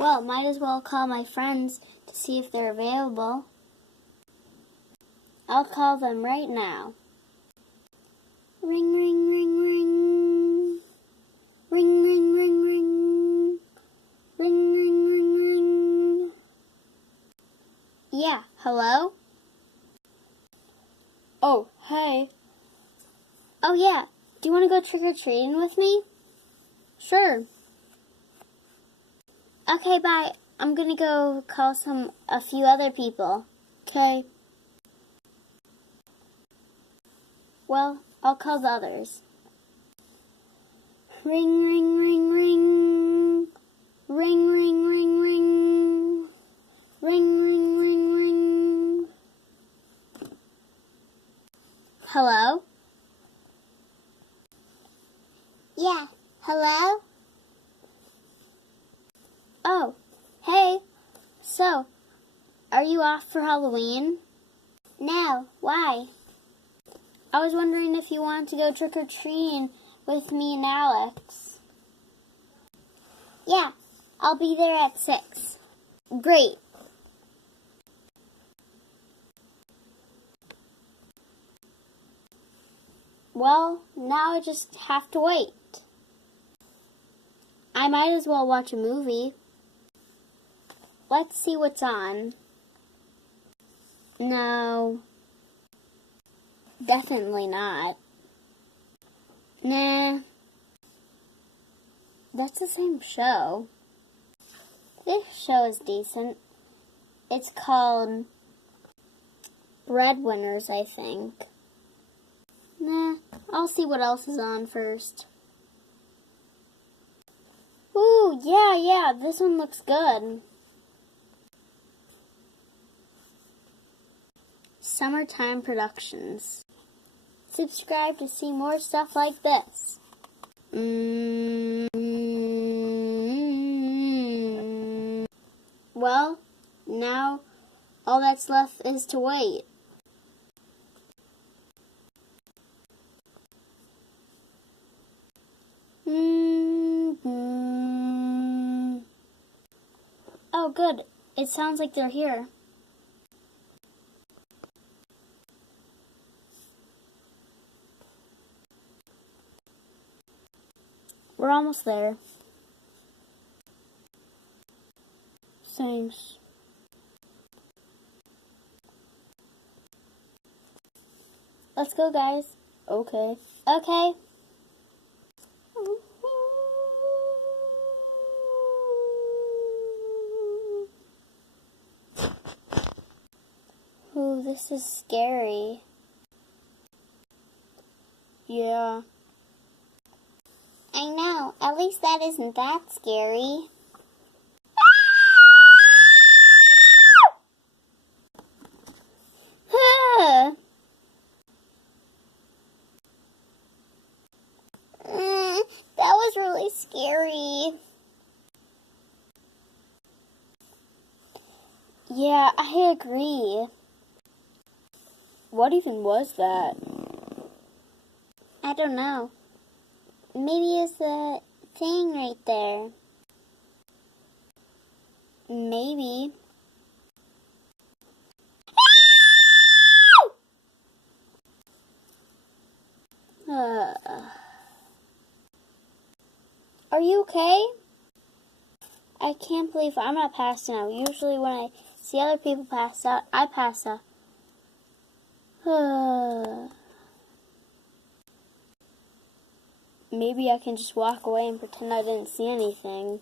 Well, might as well call my friends to see if they're available. I'll call them right now. Ring, ring, ring, ring. Ring, ring, ring, ring. Ring, ring, ring, ring. Yeah, hello? Oh, hey. Oh yeah, do you want to go trick-or-treating with me? Sure. Okay, bye. I'm gonna go call a few other people. Okay. Well, I'll call the others. Ring, ring, ring, ring. Ring, ring, ring, ring. Ring, ring, ring, ring. Hello? Yeah, hello? Oh, hey. So, are you off for Halloween? No, why? I was wondering if you wanted to go trick-or-treating with me and Alex. Yeah, I'll be there at 6. Great. Well, now I just have to wait. I might as well watch a movie. Let's see what's on. No. Definitely not. Nah. That's the same show. This show is decent. It's called Breadwinners, I think. Nah, I'll see what else is on first. Ooh, yeah, this one looks good. Summertime Productions. Subscribe to see more stuff like this. Well, now all that's left is to wait. Oh, good. It sounds like they're here. We're almost there. Thanks. Let's go, guys. Okay. Okay. Ooh, this is scary. Yeah. I know. At least that isn't that scary. That was really scary. Yeah, I agree. What even was that? I don't know. Maybe it's the thing right there. Maybe. Are you okay? I can't believe I'm not passing out. Usually when I see other people pass out, I pass out. Maybe I can just walk away and pretend I didn't see anything.